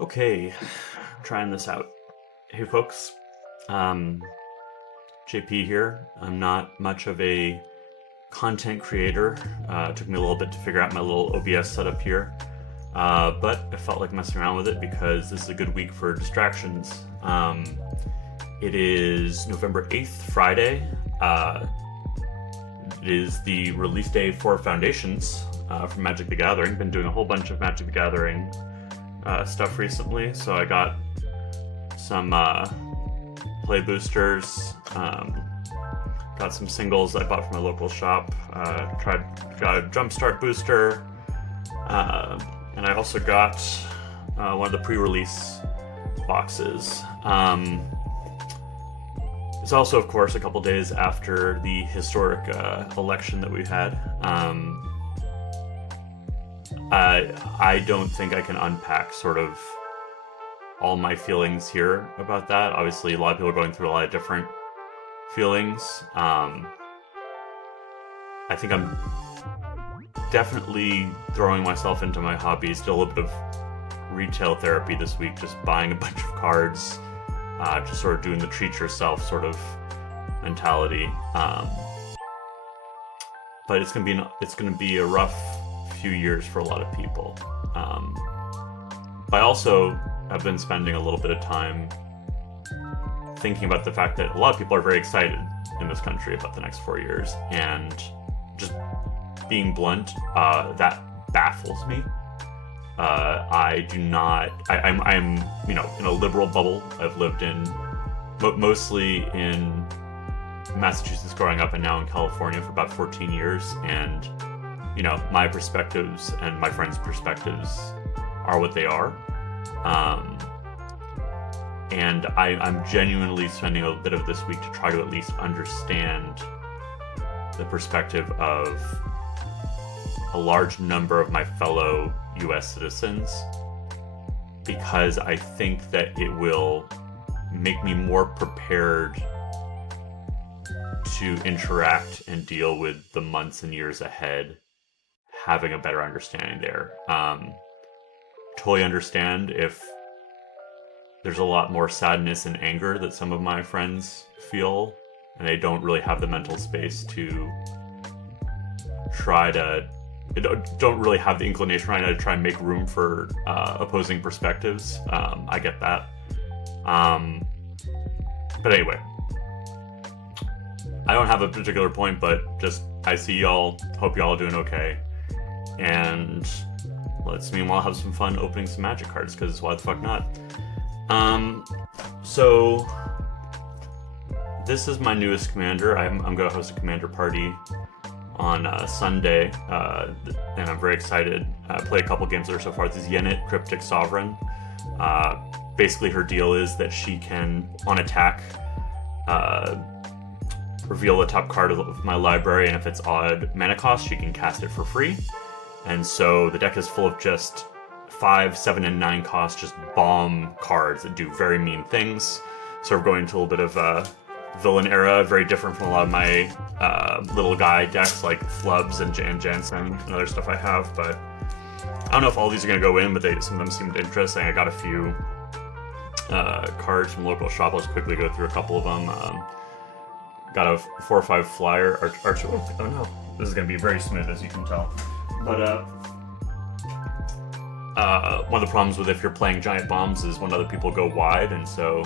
Okay, trying this out. Hey folks, um, JP here. I'm not much of a content creator. It took me a little bit to figure out my little OBS setup here, but I felt like messing around with it because this is a good week for distractions. It is November 8th, Friday. It is the release day for Foundations from Magic the Gathering. Been doing a whole bunch of Magic the Gathering stuff recently, so I got some play boosters, got some singles I bought from my local shop, got a Jumpstart booster, and I also got one of the pre-release boxes. It's also, of course, a couple days after the historic election that we had. I don't think I can unpack sort of all my feelings here about that. Obviously, a lot of people are going through a lot of different feelings. I think I'm definitely throwing myself into my hobbies. Did a little bit of retail therapy this week, just buying a bunch of cards, just sort of doing the treat yourself sort of mentality. But it's gonna be a rough few years for a lot of people. But I also have been spending a little bit of time thinking about the fact that a lot of people are very excited in this country about the next 4 years, and just being blunt, that baffles me. I do not. I'm in a liberal bubble. I've lived in mostly in Massachusetts growing up, and now in California for about 14 years, and my perspectives and my friends' perspectives are what they are. And I'm genuinely spending a bit of this week to try to at least understand the perspective of a large number of my fellow US citizens, because I think that it will make me more prepared to interact and deal with the months and years ahead, having a better understanding there. Totally understand if there's a lot more sadness and anger that some of my friends feel, and they don't really have the mental space to don't really have the inclination right now to try and make room for opposing perspectives. I get that. But anyway, I don't have a particular point, but just I see y'all. Hope y'all are doing okay. And let's meanwhile have some fun opening some Magic cards, because why the fuck not? So this is my newest commander. I'm gonna host a commander party on Sunday, and I'm very excited. I played a couple games with her so far. This is Yenit, Cryptic Sovereign. Basically, her deal is that she can, on attack, reveal the top card of my library, and if it's odd mana cost, she can cast it for free. And so the deck is full of just 5, 7, and 9 cost, just bomb cards that do very mean things. Sort of going into a little bit of villain era, very different from a lot of my little guy decks like Flubs and Jansen and other stuff I have. But I don't know if all these are going to go in, but some of them seemed interesting. I got a few cards from local shop. I'll just quickly go through a couple of them. Got a 4 or 5 flyer. Oh no, this is going to be very smooth, as you can tell. But one of the problems with if you're playing giant bombs is when other people go wide, and so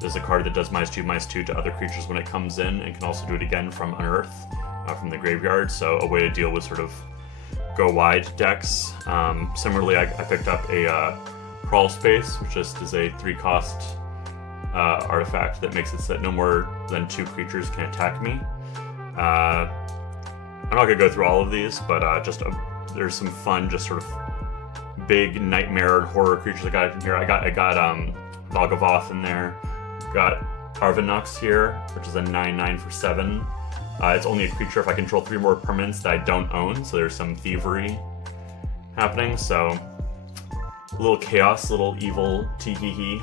there's a card that does -2/-2 to other creatures when it comes in, and can also do it again from Unearth, from the graveyard. So a way to deal with sort of go wide decks. Similarly, I picked up a Crawl Space, which just is a 3-cost artifact that makes it so that no more than 2 creatures can attack me. I'm not gonna go through all of these, but there's some fun, just sort of big nightmare and horror creatures I got in here. I got Valgavoth in there. Got Arvinux here, which is a 9/9 for 7. It's only a creature if I control 3 more permanents that I don't own, so there's some thievery happening. So a little chaos, a little evil tee-hee-hee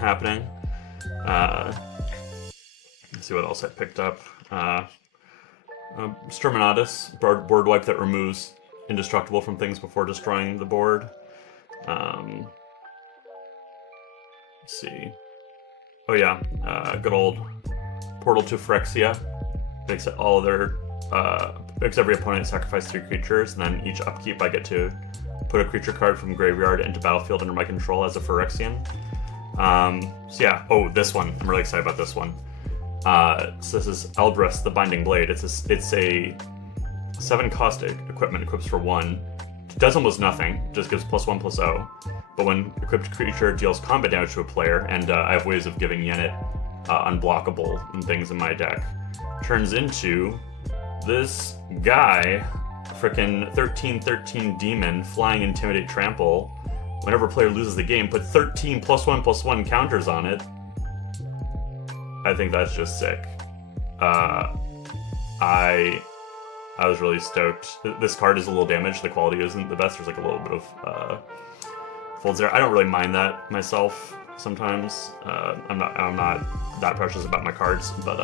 happening. Let's see what else I picked up. Sturminatus, board wipe that removes indestructible from things before destroying the board. Let's see. Oh yeah, good old Portal to Phyrexia. Makes all their makes every opponent sacrifice 3 creatures, and then each upkeep I get to put a creature card from graveyard into battlefield under my control as a Phyrexian. So yeah, oh, this one. I'm really excited about this one. So this is Elbrus, the Binding Blade. It's a 7-cost equipment, equips for 1. It does almost nothing, just gives +1/+0. But when equipped creature deals combat damage to a player, and I have ways of giving Yennet unblockable and things in my deck, turns into this guy, frickin' 13/13 demon, flying, intimidate, trample. Whenever a player loses the game, put 13 +1/+1 counters on it. I think that's just sick. I was really stoked. This card is a little damaged. The quality isn't the best. There's like a little bit of folds there. I don't really mind that myself sometimes. I'm not that precious about my cards, but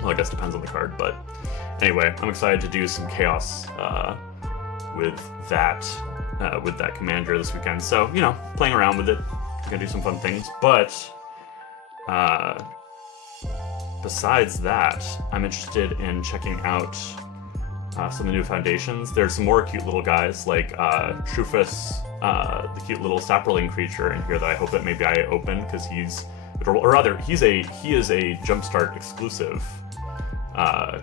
well, I guess it depends on the card. But anyway, I'm excited to do some chaos with that commander this weekend. So, you know, playing around with it, I'm gonna do some fun things. But besides that, I'm interested in checking out some of the new foundations. There's some more cute little guys like Trufus, the cute little sapperling creature in here that I hope that maybe I open because he's he is a Jumpstart exclusive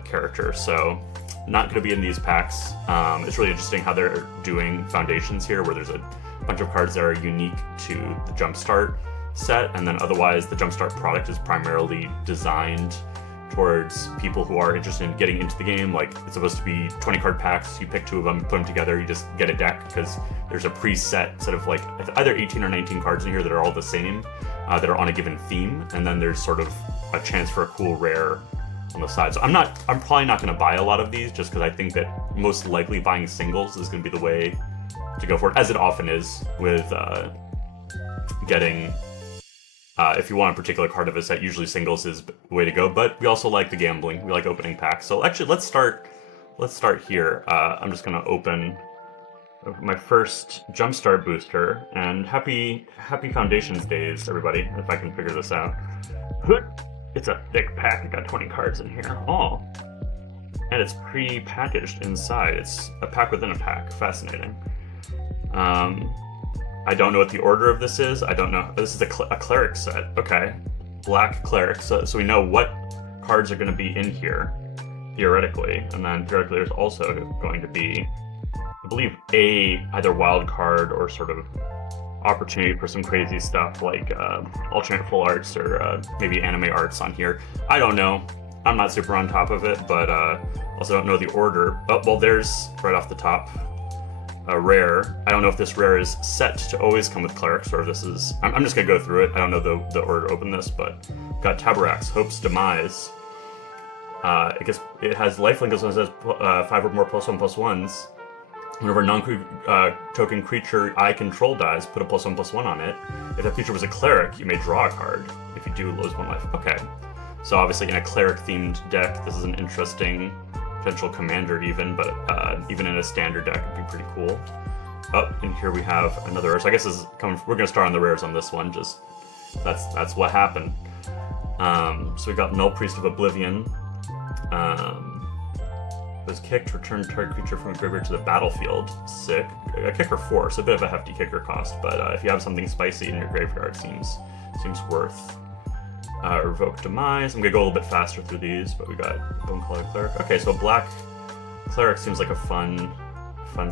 character. So not going to be in these packs. It's really interesting how they're doing foundations here, where there's a bunch of cards that are unique to the Jumpstart set, and then otherwise the Jumpstart product is primarily designed towards people who are interested in getting into the game. Like, it's supposed to be 20 card packs, you pick 2 of them, put them together, you just get a deck, because there's a preset set of like either 18 or 19 cards in here that are all the same, that are on a given theme, and then there's sort of a chance for a cool rare on the side. So I'm probably not going to buy a lot of these, just because I think that most likely buying singles is going to be the way to go for it, as it often is with getting if you want a particular card of a set, usually singles is the way to go. But we also like the gambling. We like opening packs. So actually, let's start here. I'm just gonna open my first Jumpstart booster, and happy Foundations days, everybody. If I can figure this out. It's a thick pack. It got 20 cards in here. Oh, and it's pre-packaged inside. It's a pack within a pack. Fascinating. I don't know what the order of this is. I don't know. This is a cleric set. Okay. Black cleric. So we know what cards are going to be in here, theoretically. And then theoretically there's also going to be, I believe, either wild card or sort of opportunity for some crazy stuff like alternate full arts or maybe anime arts on here. I don't know. I'm not super on top of it, but also don't know the order. Oh, well, there's right off the top a rare. I don't know if this rare is set to always come with clerics, or if this is... I'm just going to go through it. I don't know the order to open this, but got Tabarax, Hope's Demise. It has lifelink as well as 5 or more +1/+1s. Whenever non-token creature I control dies, put a +1/+1 on it. If that creature was a cleric, you may draw a card. If you do, lose 1 life. Okay. So obviously in a cleric-themed deck, this is an interesting potential commander even, but even in a standard deck, it'd be pretty cool. Oh, and here we have another rare. So I guess this is coming. We're gonna start on the rares on this one. Just that's what happened. So we got Null Priest of Oblivion. Was kicked, return target creature from a graveyard to the battlefield. Sick. A kicker 4, so a bit of a hefty kicker cost, but if you have something spicy in your graveyard, seems worth. Revoke Demise. I'm gonna go a little bit faster through these, but we got Bonecaller Cleric. Okay, so Black Cleric seems like a fun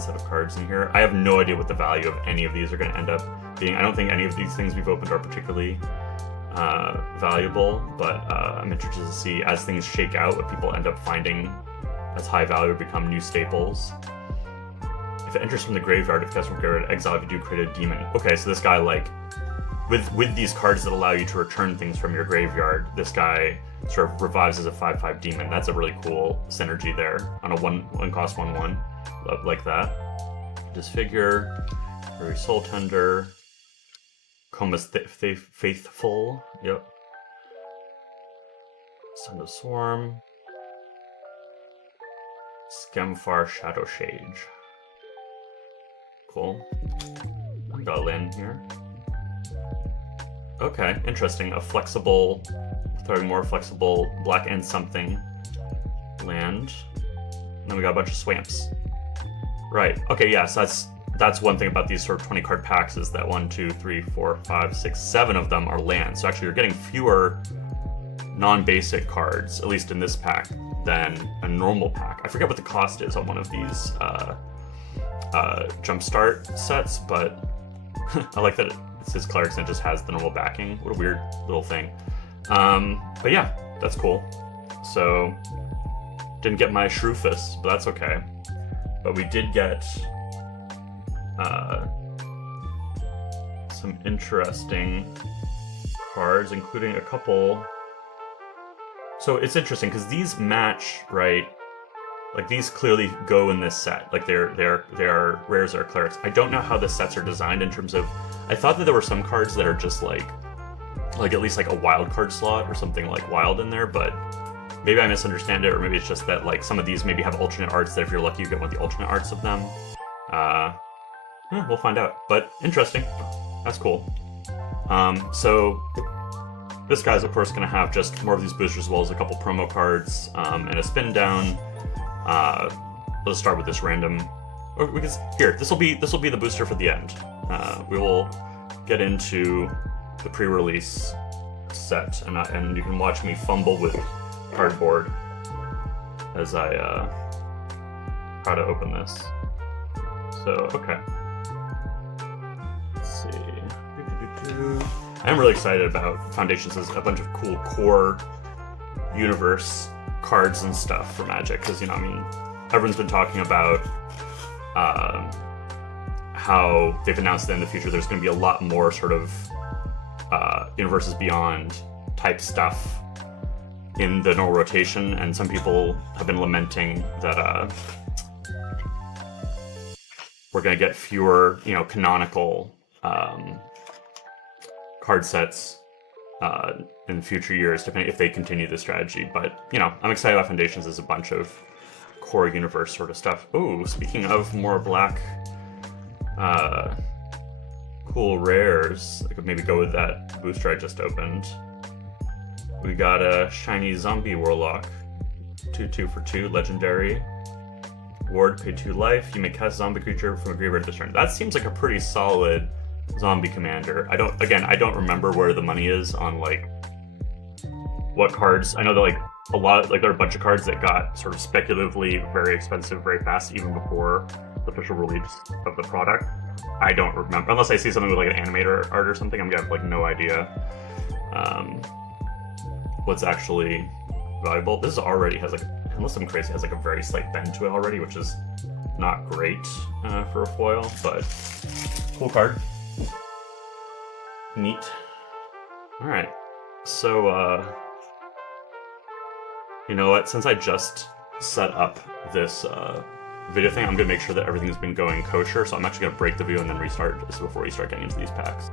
set of cards in here. I have no idea what the value of any of these are gonna end up being. I don't think any of these things we've opened are particularly valuable, but I'm interested to see as things shake out what people end up finding as high value or become new staples. If it enters from the graveyard, if it gets from graveyard, exile, if you do create a demon. Okay, so this guy, like, with these cards that allow you to return things from your graveyard, this guy sort of revives as a 5/5 demon. That's a really cool synergy there on a one cost 1/1, like that. Disfigure, very Soul Tender, Coma's Faithful. Yep. Son of Swarm. Skemfar Shadow Shade. Cool. We got a land here. Okay, interesting. A flexible, throwing more flexible black and something land. And then we got a bunch of swamps. Right. Okay, yeah, so that's one thing about these sort of 20 card packs is that 1, 2, 3, 4, 5, 6, 7 of them are lands. So actually you're getting fewer non-basic cards, at least in this pack, than a normal pack. I forget what the cost is on one of these Jumpstart sets, but I like that it says Clerics and it just has the normal backing. What a weird little thing. But yeah, that's cool. So, didn't get my Shroofus, but that's okay. But we did get some interesting cards, including a couple. So it's interesting because these match, right? Like these clearly go in this set. Like they are rares or clerics. I don't know how the sets are designed in terms of. I thought that there were some cards that are just like at least like a wild card slot or something like wild in there, but maybe I misunderstand it, or maybe it's just that like some of these maybe have alternate arts that if you're lucky you get one of the alternate arts of them. We'll find out. But interesting. That's cool. So this guy's of course going to have just more of these boosters as well as a couple promo cards and a spin down. Let's start with this random. Or we can here. This will be the booster for the end. We will get into the pre-release set, and you can watch me fumble with cardboard as I try to open this. So okay. Let's see. I'm really excited about Foundations as a bunch of cool core universe cards and stuff for Magic, because everyone's been talking about how they've announced that in the future there's going to be a lot more sort of Universes Beyond type stuff in the normal rotation, and some people have been lamenting that we're going to get fewer, canonical card sets in future years, depending if they continue the strategy. But I'm excited about Foundations as a bunch of core universe sort of stuff. Oh, speaking of more black, cool rares, I could maybe go with that booster I just opened. We got a shiny zombie warlock, 2/2 for 2, legendary. Ward, pay 2 life. You may cast zombie creature from a graveyard this turn. That seems like a pretty solid zombie commander. I don't remember where the money is on like what cards. I know that there are a bunch of cards that got sort of speculatively very expensive very fast even before the official release of the product. I don't remember unless I see something with like an animator art or something. I'm gonna have like no idea what's actually valuable. This already has like, unless I'm crazy, has like a very slight bend to it already, which is not great for a foil, but cool card. Neat. Alright, so you know what, since I just set up this video thing, I'm going to make sure that everything's been going kosher, so I'm actually going to break the video and then restart just before we start getting into these packs.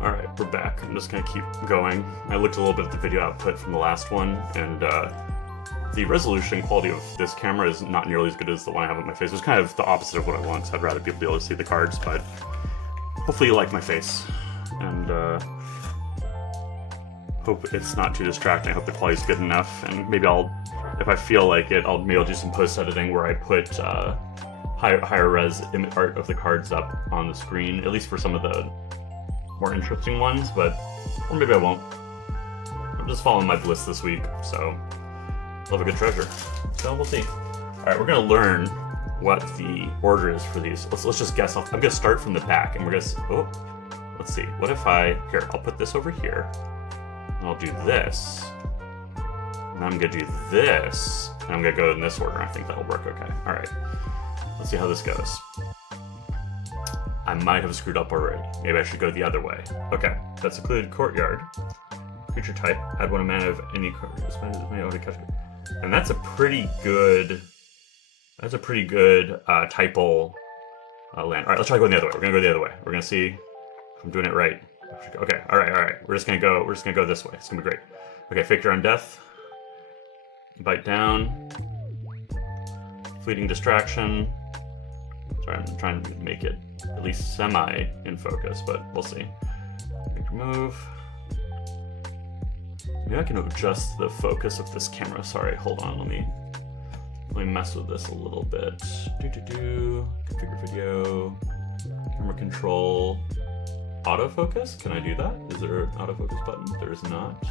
Alright, we're back. I'm just going to keep going. I looked a little bit at the video output from the last one, and the resolution quality of this camera is not nearly as good as the one I have on my face. It's kind of the opposite of what I want, because I'd rather people be able to see the cards, but hopefully you like my face, and hope it's not too distracting. I hope the quality's good enough, and maybe if I feel like it, I'll do some post-editing where I put higher res art of the cards up on the screen, at least for some of the more interesting ones, or maybe I won't. I'm just following my bliss this week, so love a good treasure. So we'll see. Alright, we're gonna learn what the order is for these. Let's just guess. I'm gonna start from the back, and let's see. What if I'll put this over here, and I'll do this, and I'm gonna do this, and I'm gonna go in this order. I think that'll work okay. Alright, let's see how this goes. I might have screwed up already. Maybe I should go the other way. Okay, that's included Courtyard. Creature type, add 1 mana of any card. And that's a pretty good typal land. Alright, let's try going the other way. We're gonna go the other way. We're gonna see if I'm doing it right. Okay, alright. We're just gonna go this way. It's gonna be great. Okay, Fake Your Own Death. Bite down. Fleeting Distraction. Sorry, I'm trying to make it at least semi in focus, but we'll see. Make a move. Maybe I can adjust the focus of this camera. Sorry, hold on. Let me mess with this a little bit. Configure video. Camera control. Autofocus? Can I do that? Is there an autofocus button? There is not.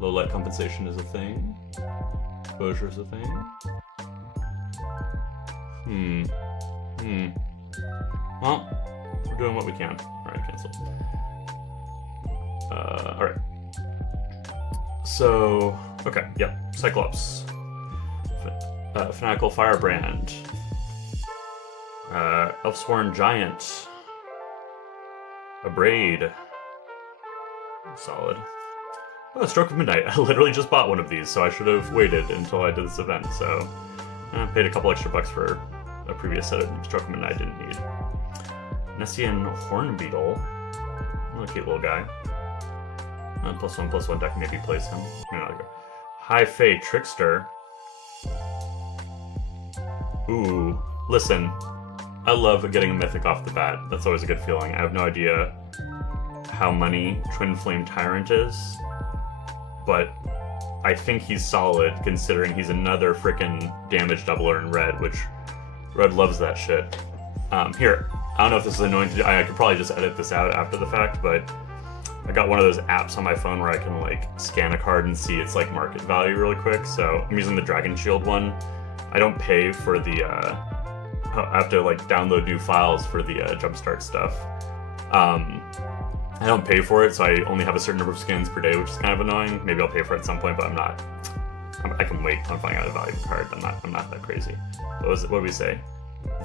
Low light compensation is a thing. Exposure is a thing. Well, we're doing what we can. Alright, cancel. Alright. So, okay, yeah. Cyclops. Fanatical Firebrand. Elfsworn Giant. A Braid. Solid. Oh, Stroke of Midnight. I literally just bought one of these, so I should have waited until I did this event, so I paid a couple extra bucks for a previous set of Stroke of Midnight I didn't need. Nessian Hornbeetle. Another cute little guy. +1/+1 deck, maybe place him. High Fae Trickster. Ooh, listen. I love getting a mythic off the bat. That's always a good feeling. I have no idea how many Twin Flame Tyrant is, but I think he's solid considering he's another frickin' damage doubler in red, which red loves that shit. Here, I don't know if this is annoying to do. I could probably just edit this out after the fact, but I got one of those apps on my phone where I can like scan a card and see its like market value really quick. So I'm using the Dragon Shield one. I don't pay for the I have to like download new files for the Jumpstart stuff. I don't pay for it, so I only have a certain number of skins per day, which is kind of annoying. Maybe I'll pay for it at some point, but I'm not. I can wait on finding out the value of the card. I'm not that crazy. What do we say?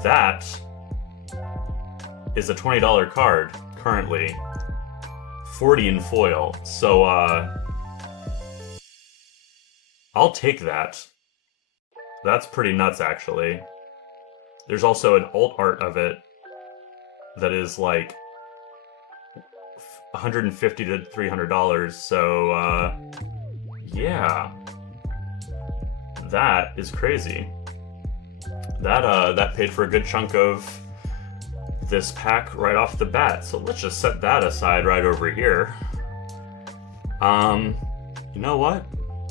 That is a $20 card currently, 40 in foil. So I'll take that. That's pretty nuts, actually. There's also an alt art of it that is like $150 to $300. So yeah, that is crazy. That paid for a good chunk of this pack right off the bat. So let's just set that aside right over here. You know what?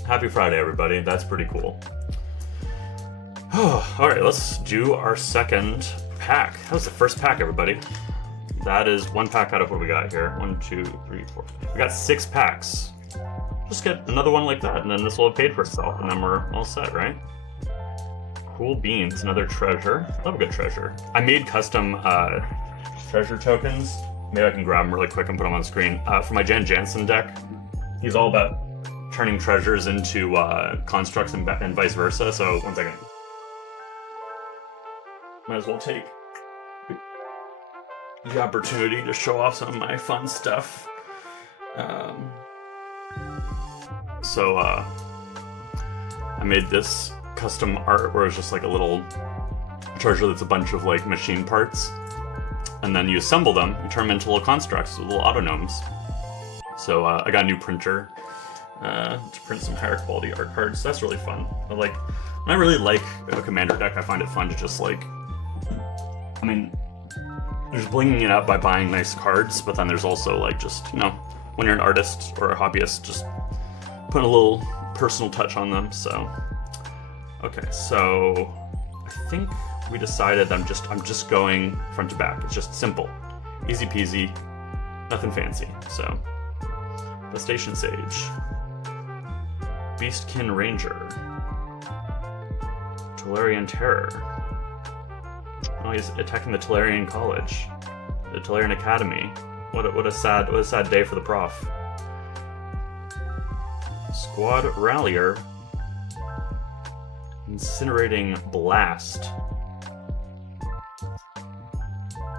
Happy Friday, everybody. That's pretty cool. All right, let's do our second pack. That was the first pack, everybody. That is one pack out of what we got here. 1, 2, 3, 4. We got 6 packs. Just get another one like that, and then this will have paid for itself, and then we're all set, right? Cool beans, another treasure. Love a good treasure. I made custom treasure tokens. Maybe I can grab them really quick and put them on screen. For my Jan Jansen deck, he's all about turning treasures into constructs and vice versa. So, one second. Might as well take the opportunity to show off some of my fun stuff. So I made this custom art where it's just like a little treasure that's a bunch of like machine parts, and then you assemble them, you turn them into little constructs, little autonomes. So I got a new printer to print some higher quality art cards. So that's really fun. When I really like a commander deck, I find it fun to just like, I mean, there's blinging it up by buying nice cards, but then there's also like just, you know, when you're an artist or a hobbyist, just put a little personal touch on them. So okay, so I think we decided I'm just going front to back. It's just simple, easy peasy, nothing fancy. So Vestation Sage, Beastkin Ranger, Tolarian Terror. Oh, he's attacking the Tolarian College, the Tolarian Academy. What a sad day for the prof. Squad Rallier, Incinerating Blast,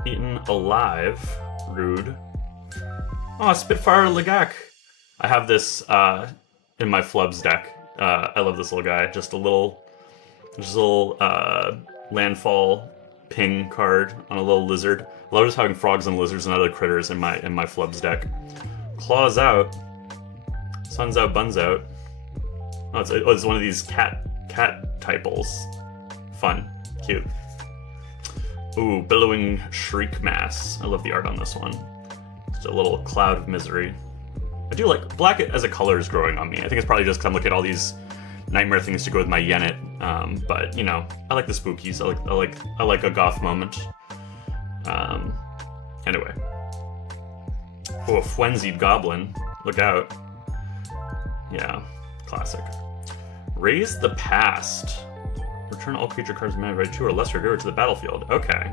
Eaten Alive, rude. Oh, Spitfire Legak. I have this in my Flubs deck. I love this little guy. Just a little landfall ping card on a little lizard. I love just having frogs and lizards and other critters in my Flubs deck. Claws out. Sun's out, buns out. Oh, it's one of these cat typals. Fun, cute. Ooh, Billowing Shriek Mass. I love the art on this one. Just a little cloud of misery. I do like black as a color is growing on me. I think it's probably just because I'm looking at all these nightmare things to go with my Yennet. But you know, I like the spookies. I like a goth moment. Anyway. Oh, a frenzied goblin. Look out. Yeah, classic. Raise the past. Return all creature cards managed by 2 or lesser giver to the battlefield. Okay.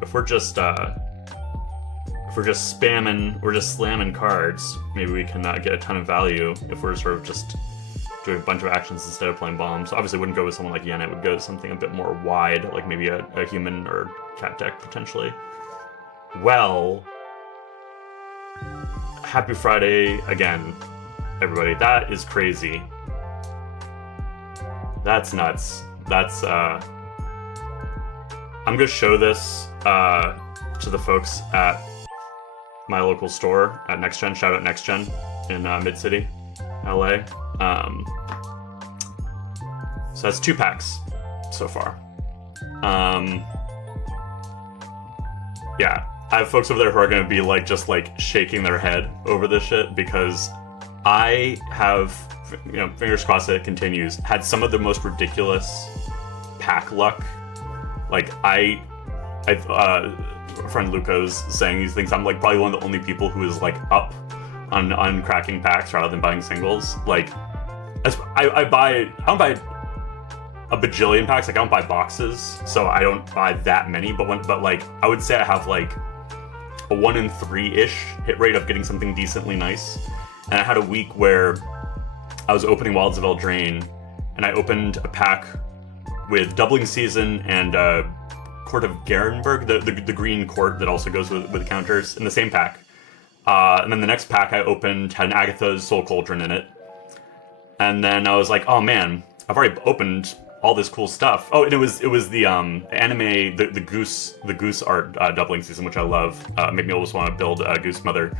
If we're just spamming, we're just slamming cards, maybe we can get a ton of value if we're sort of just doing a bunch of actions instead of playing bombs. Obviously wouldn't go with someone like Yen, it would go to something a bit more wide, like maybe a human or cat deck potentially. Well, happy Friday again, everybody. That is crazy. That's nuts. That's I'm gonna show this to the folks at my local store at Next Gen. Shout out Next Gen in Mid City, LA. So that's 2 packs so far. Yeah, I have folks over there who are going to be like just like shaking their head over this shit because I have, you know, fingers crossed that it continues, had some of the most ridiculous pack luck. Like my friend Luca's saying these things. I'm like probably one of the only people who is like up on cracking packs rather than buying singles. Like I don't buy a bajillion packs. Like I don't buy boxes, so I don't buy that many. But like I would say I have like a 1 in 3-ish hit rate of getting something decently nice. And I had a week where I was opening Wilds of Eldraine, and I opened a pack with Doubling Season and Court of Garenberg, the green court that also goes with counters in the same pack. And then the next pack I opened had an Agatha's Soul Cauldron in it. And then I was like, oh man, I've already opened all this cool stuff. Oh, and it was the anime, the goose art Doubling Season, which I love. Made me always want to build a Goose Mother.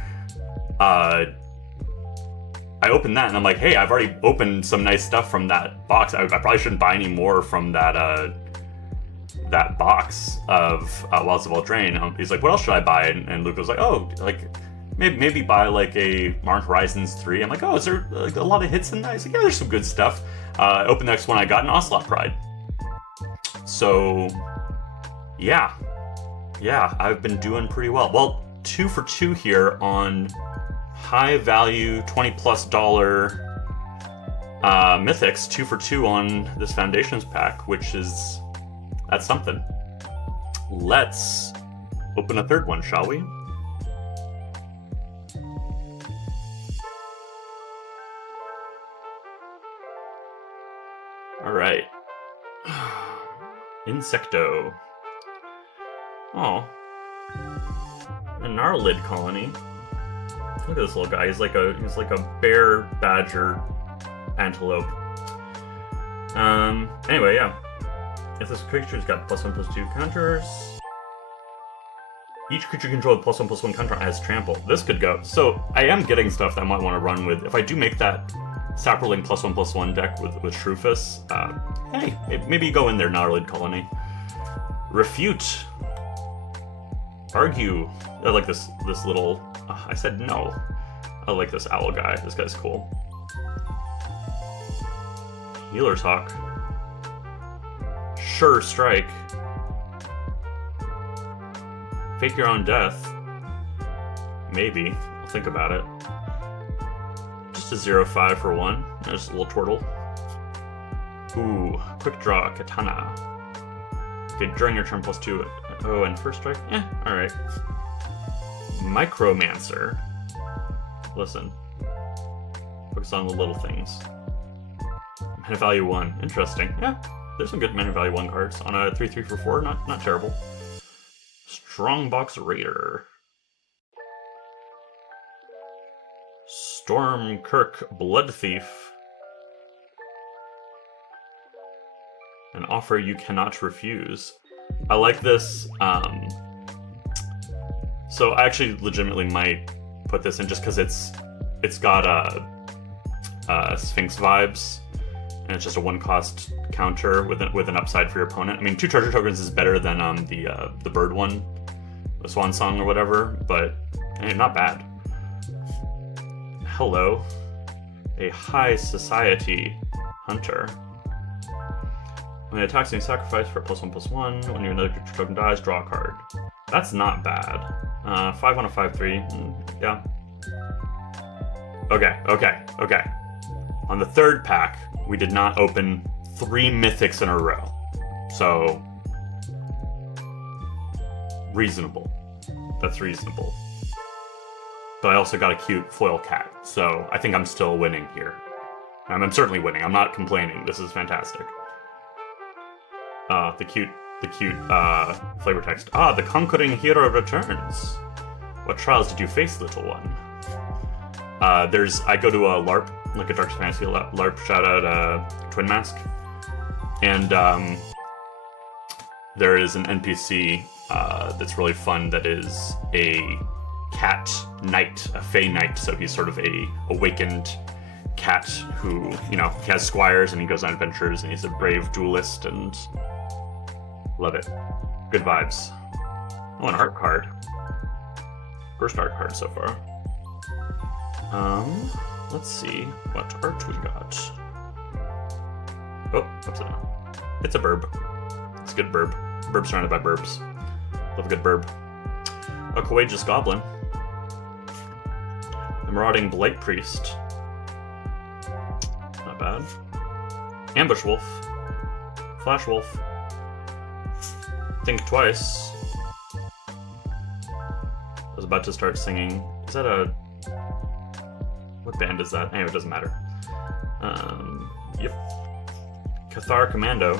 I opened that and I'm like, hey, I've already opened some nice stuff from that box. I probably shouldn't buy any more from that box of Wilds of Eldraine. He's like, what else should I buy? And Luke was like, oh, like maybe buy like a Modern Horizons 3. I'm like, oh, is there like a lot of hits in that? He's like, yeah, there's some good stuff. I opened the next one I got an Ocelot Pride. So yeah, I've been doing pretty well. Well, 2 for 2 here on high value $20+ mythics. 2 for 2 on this Foundations pack, which is, that's something. Let's open a third one, shall we? All right. Insecto. Oh, a Gnarlid colony. Look at this little guy. He's like a bear, badger, antelope. Anyway, yeah. If this creature's got +1/+2 counters, each creature controlled +1/+1 counter has trample. This could go. So I am getting stuff that I might want to run with. If I do make that Saproling +1/+1 deck with Shrufus, hey, maybe go in there, Gnarlid colony. Refute. Argue. I like this little. I said no. I like this owl guy. This guy's cool. Healer's Hawk. Sure Strike. Fake your own death. Maybe. I'll think about it. Just a 0/5 for 1. There's a little turtle. Ooh, quick draw, Katana. Okay, during your turn +2. Oh, and first strike? Alright. Micromancer. Listen. Focus on the little things. Mana value 1. Interesting. Yeah, there's some good mana value 1 cards. On a 3/3 for 4, not terrible. Strongbox Raider. Stormkirk Blood Thief. An offer you cannot refuse. I like this. So I actually legitimately might put this in just because it's got Sphinx vibes, and it's just a 1-cost counter with an upside for your opponent. I mean, 2 treasure tokens is better than the bird one, the Swan Song or whatever, but Hey, not bad. Hello. A high society hunter. When it attacks, you sacrifice for +1/+1. When your another creature token dies, draw a card. That's not bad. 5 on a 5/3. Yeah. Okay. On the third pack, we did not open 3 mythics in a row. So, reasonable. That's reasonable. But I also got a cute foil cat, so I think I'm still winning here. I'm certainly winning. I'm not complaining. This is fantastic. The cute flavor text. The conquering hero returns. What trials did you face, little one? I go to a LARP, like a Dark Fantasy LARP, shout out Twin Mask. And there is an NPC that's really fun that is a cat knight, a fey knight, so he's sort of a awakened cat who, he has squires and he goes on adventures and he's a brave duelist and love it. Good vibes. Oh, an art card. First art card so far. Let's see what art we got. Oh, upside down. It's a burb. It's a good burb. Burb surrounded by burbs. Love a good burb. A courageous goblin. A marauding blight priest. Not bad. Ambush wolf. Flash wolf. Think twice. I was about to start singing. Is that a... What band is that? Anyway, it doesn't matter. Yep. Cathar Commando.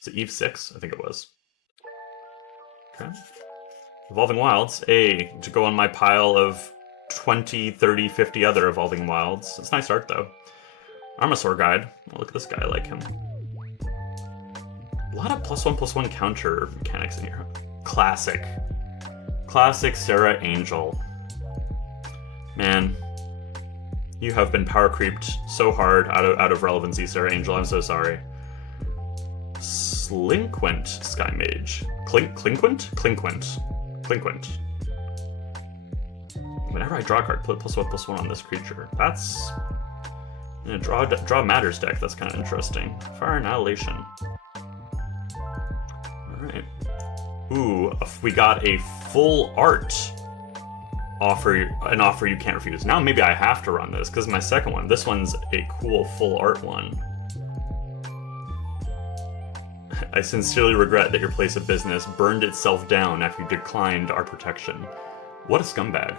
Is it Eve 6? I think it was. Okay. Evolving Wilds. To go on my pile of 20, 30, 50 other Evolving Wilds. It's nice art, though. Armasaur Guide. Oh, look at this guy. I like him. A lot of +1/+1 counter mechanics in here. Classic. Classic Sarah Angel. Man, you have been power creeped so hard out of relevancy, Sarah Angel. I'm so sorry. Slinquent Sky Mage. Clinquent. Whenever I draw a card, put +1/+1 on this creature. That's in a draw matters deck. That's kind of interesting. Fire Annihilation. All right. Ooh, we got a full art an offer you can't refuse. Now maybe I have to run this because my second one. This one's a cool full art one. I sincerely regret that your place of business burned itself down after you declined our protection. What a scumbag.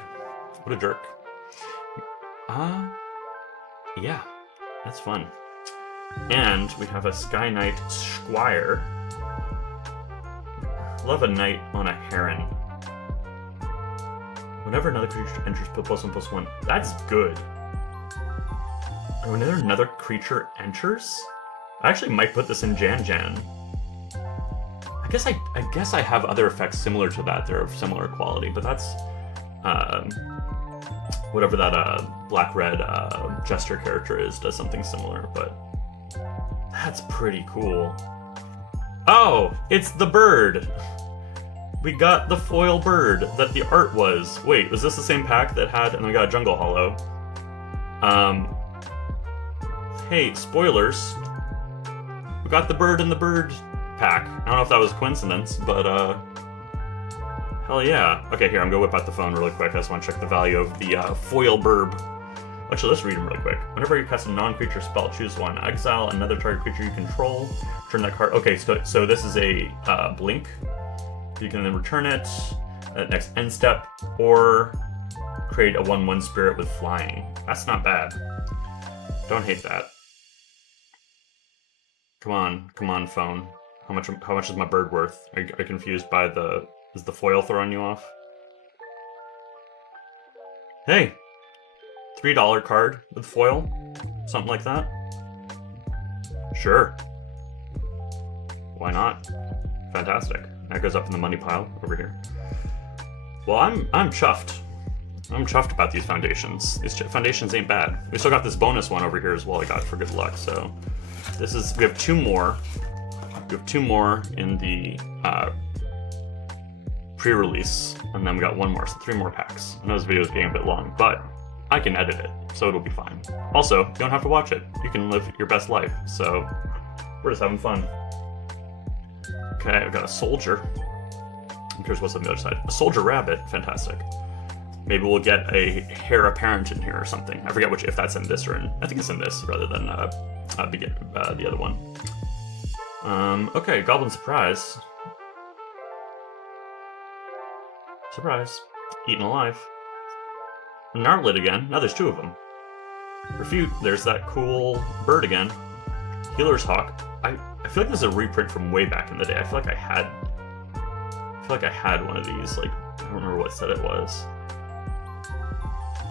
What a jerk. Yeah, that's fun. And we have a Sky Knight Squire. Love a knight on a heron. Whenever another creature enters, put +1/+1. That's good. And whenever another creature enters, I actually might put this in Jan. I guess I have other effects similar to that. They're of similar quality, but that's whatever that black-red Jester character is does something similar. But that's pretty cool. Oh, it's the bird. We got the foil bird that the art was. Wait, was this the same pack that had... And we got a Jungle Hollow. Hey, spoilers. We got the bird in the bird pack. I don't know if that was a coincidence, but hell yeah. Okay, here, I'm gonna whip out the phone really quick. I just want to check the value of the foil burb. Actually, let's read them really quick. Whenever you cast a non-creature spell, choose one. Exile another target creature you control. Return that card. Okay, so this is a blink. You can then return it at next end step, or create a 1/1 spirit with flying. That's not bad. Don't hate that. Come on, phone. How much is my bird worth? Are you confused by is the foil throwing you off? Hey, $3 card with foil, something like that. Sure. Why not? Fantastic. That goes up in the money pile over here. Well, I'm chuffed. I'm chuffed about these foundations. These foundations ain't bad. We still got this bonus one over here as well I got for good luck, so... we have 2 more. We have 2 more in the pre-release, and then we got one more, so 3 more packs. I know this video is getting a bit long, but I can edit it, so it'll be fine. Also, you don't have to watch it. You can live your best life, so we're just having fun. Okay, I've got a soldier. I'm curious what's on the other side. A soldier rabbit, fantastic. Maybe we'll get a heir apparent in here or something. I forget if that's in this or in, I think it's in this rather than the other one. Okay, Goblin Surprise. Surprise. Eaten alive. Gnarlid again. Now there's 2 of them. Refute. There's that cool bird again. Healer's Hawk. I feel like this is a reprint from way back in the day. I feel like I had one of these. Like, I don't remember what set it was.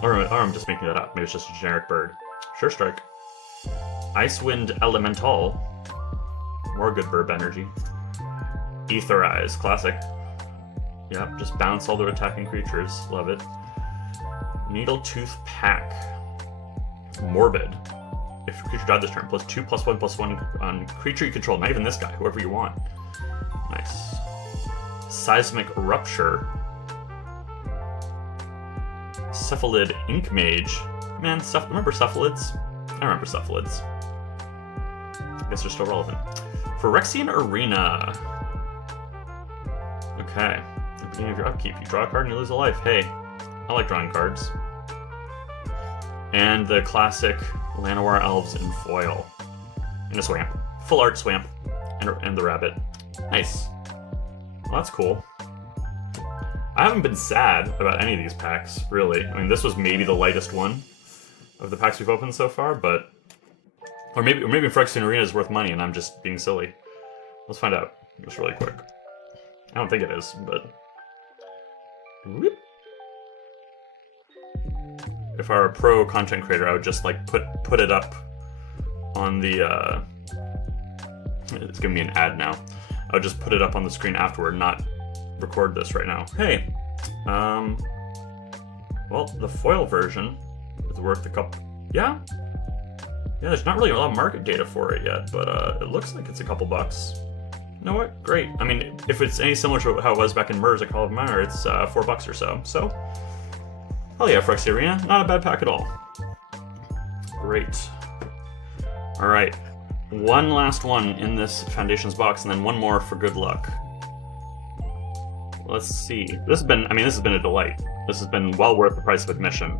Or I'm just making that up. Maybe it's just a generic bird. Sure Strike. Icewind Elemental. More good burb energy. Aetherize. Classic. Yep, just bounce all their attacking creatures. Love it. Needletooth Pack. Morbid. If a creature died this turn, +2/+1/+1 on creature you control. Not even this guy, whoever you want. Nice. Seismic Rupture. Cephalid Ink Mage. Man, remember cephalids? I remember cephalids. I guess they're still relevant. Phyrexian Arena. Okay. At the beginning of your upkeep, you draw a card and you lose a life. Hey, I like drawing cards. And the classic Llanowar Elves in foil. In a swamp. Full art swamp. And the rabbit. Nice. Well, that's cool. I haven't been sad about any of these packs, really. I mean, this was maybe the lightest one of the packs we've opened so far, but... Or maybe Phyrexian Arena is worth money and I'm just being silly. Let's find out. Just really quick. I don't think it is, but... Whoop. If I were a pro content creator, I would just like put it up on the it's giving me an ad now. I would just put it up on the screen afterward, not record this right now. Hey, well, the foil version is worth a couple. Yeah, there's not really a lot of market data for it yet, but it looks like it's a couple bucks. You know what? Great. I mean, if it's any similar to how it was back in MERS at Call of Manor, it's $4 or so. So, hell yeah, Phyrexian Arena. Not a bad pack at all. Great. All right. One last one in this Foundations box, and then one more for good luck. Let's see. This has been a delight. This has been well worth the price of admission.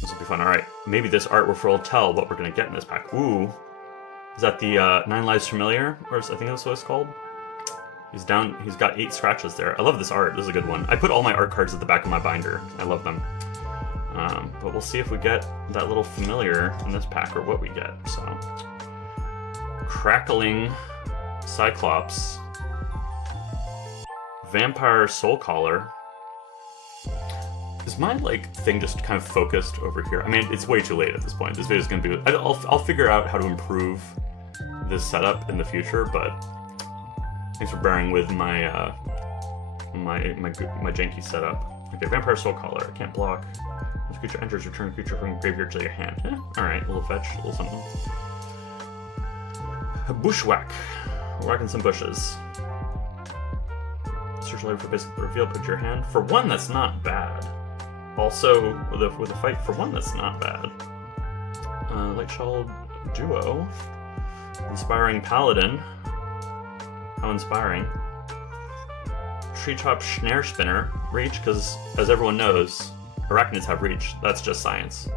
This will be fun. All right. Maybe this artwork will tell what we're going to get in this pack. Ooh. Is that the 9 Lives Familiar? Or I think that's what it's called. He's down. He's got 8 scratches there. I love this art. This is a good one. I put all my art cards at the back of my binder. I love them. But we'll see if we get that little familiar in this pack or what we get. So, Crackling Cyclops, Vampire Soulcaller. Is my thing just kind of focused over here? I mean, it's way too late at this point. This video is going to be. I'll figure out how to improve this setup in the future. But thanks for bearing with my my janky setup. Okay, Vampire Soulcaller. I can't block. This creature enters, return a creature from graveyard to your hand. Alright, a little fetch, a little something. Bushwhack. We're whacking some bushes. Search library for basic reveal, put your hand. For one, that's not bad. Also, with a fight, for one, that's not bad. Lightshell Duo. Inspiring Paladin. How inspiring. Treetop Snare Spinner. Reach, because, as everyone knows, arachnids have reach. That's just science.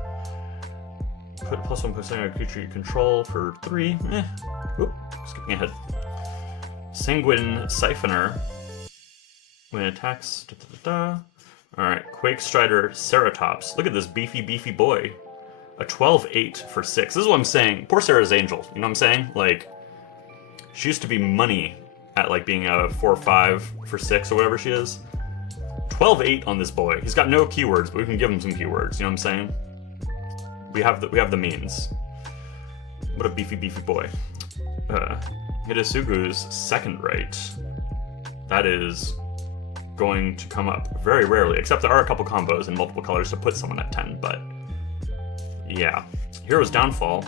Put +1/+1 on a creature you control for 3. Oop, skipping ahead. Sanguine Siphoner. When it attacks. Alright, Quake Strider Ceratops. Look at this beefy boy. A 12/8 for 6. This is what I'm saying. Poor Sarah's Angel. You know what I'm saying? She used to be money at being a 4/5 for 6 or whatever she is. 12/8 on this boy. He's got no keywords, but we can give him some keywords. You know what I'm saying? We have the means. What a beefy boy. Hidasugu's Second Right. That is going to come up very rarely, except there are a couple combos in multiple colors to put someone at 10, but yeah. Hero's Downfall.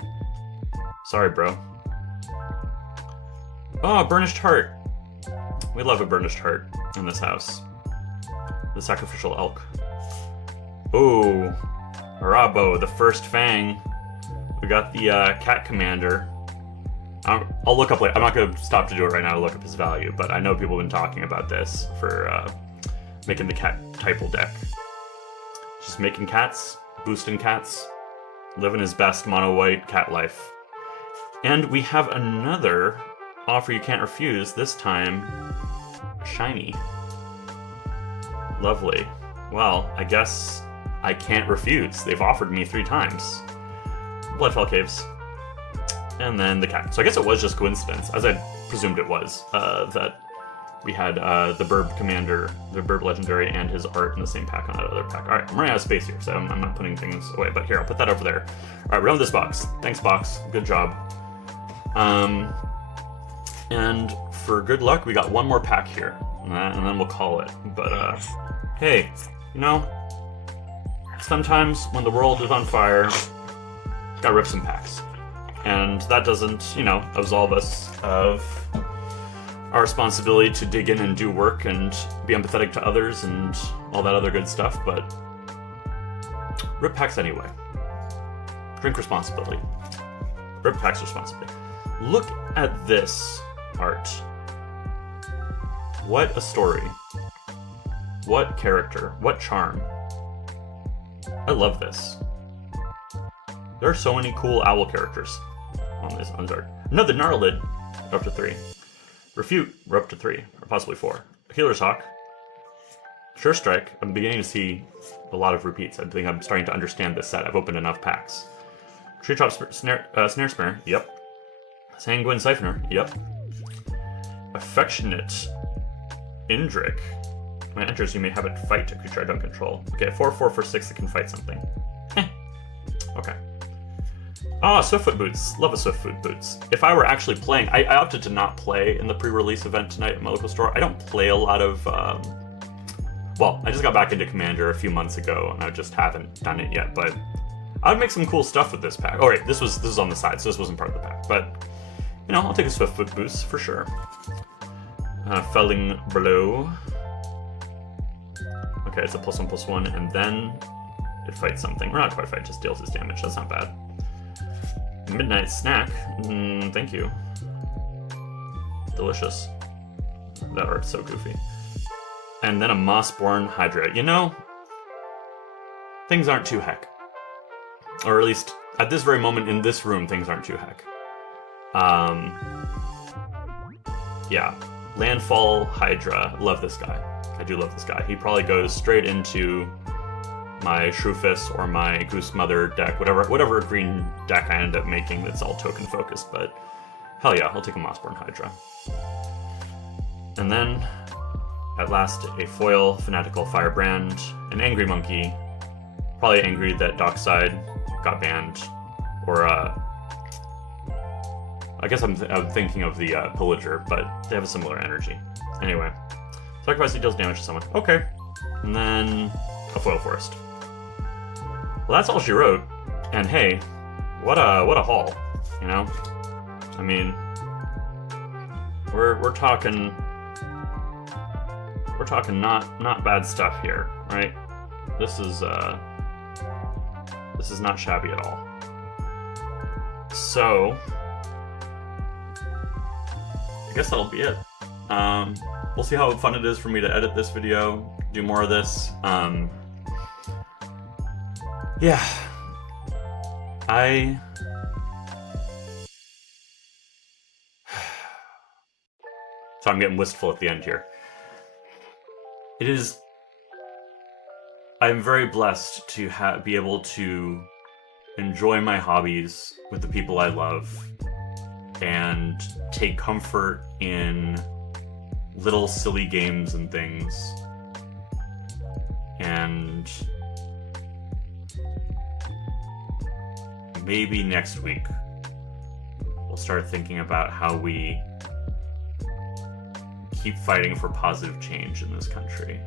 Sorry, bro. Oh, Burnished Heart. We love a burnished heart in this house. The sacrificial elk. Ooh, Arabo, the first fang. We got the cat commander. I'll look up later. I'm not going to stop to do it right now to look up his value, but I know people have been talking about this for making the cat typal deck. Just making cats, boosting cats, living his best mono-white cat life. And we have another offer you can't refuse, this time shiny. Lovely. Well, I guess I can't refuse. They've offered me 3 times. Bloodfell Caves. And then the cat. So I guess it was just coincidence, as I presumed it was, that we had the Burb Commander, the Burb Legendary, and his art in the same pack on that other pack. Alright, I'm running out of space here, so I'm not putting things away. But here, I'll put that over there. Alright, we're on this box. Thanks, box. Good job. And for good luck, we got one more pack here. And then we'll call it. But, hey, you know, sometimes when the world is on fire, gotta rip some packs. And that doesn't, you know, absolve us of our responsibility to dig in and do work and be empathetic to others and all that other good stuff, but rip packs anyway. Drink responsibly. Rip packs responsibly. Look at this art. What a story. What character. What charm. I love this. There are so many cool owl characters on this art. Another Gnarlid, we're up to 3. Refute, we're up to 3, or possibly 4. Healer's Hawk. Sure Strike, I'm beginning to see a lot of repeats. I think I'm starting to understand this set. I've opened enough packs. Tree Chop Snare Snare, yep. Sanguine Siphoner, yep. Affectionate Indrik. When it enters, you may have it fight a creature I don't control. Okay, 4/4 for 6 that can fight something. Okay. Ah, Swiftfoot Boots. Love a Swiftfoot Boots. If I were actually playing, I opted to not play in the pre-release event tonight at my local store. I don't play a lot of, well, I just got back into Commander a few months ago, and I just haven't done it yet, but I would make some cool stuff with this pack. Oh, right, this was on the side, so this wasn't part of the pack, but, you know, I'll take a Swiftfoot Boost for sure. Felling Blow. Okay, it's a +1/+1, and then it fights something. Or not quite fight, just deals its damage. That's not bad. Midnight Snack. Thank you. Delicious. That art's so goofy. And then a Mossborn Hydra. You know, things aren't too heck. Or at least, at this very moment in this room, things aren't too heck. Yeah. Landfall Hydra. Love this guy. I do love this guy. He probably goes straight into my Shrewfist or my Goose Mother deck, whatever green deck I end up making that's all token focused, but hell yeah, I'll take a Mossborn Hydra. And then, at last, a foil Fanatical Firebrand, an Angry Monkey, probably angry that Dockside got banned, or I guess I'm thinking of the Pillager, but they have a similar energy. Anyway, sacrifice he deals damage to someone. Okay. And then a Foil Forest. Well, that's all she wrote. And hey, what a haul, you know? I mean, we're talking not bad stuff here, right? This is not shabby at all. So I guess that'll be it. We'll see how fun it is for me to edit this video, do more of this. Yeah. So I'm getting wistful at the end here. I'm very blessed to be able to enjoy my hobbies with the people I love and take comfort in little silly games and things. And maybe next week we'll start thinking about how we keep fighting for positive change in this country.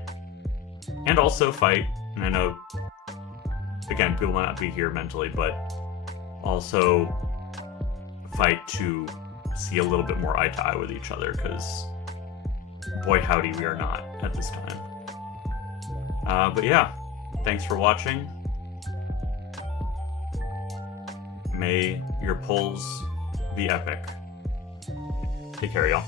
And also fight, and I know, again, people might not be here mentally, but also fight to see a little bit more eye to eye with each other, because boy howdy, we are not at this time. But yeah, thanks for watching. May your pulls be epic. Take care, y'all.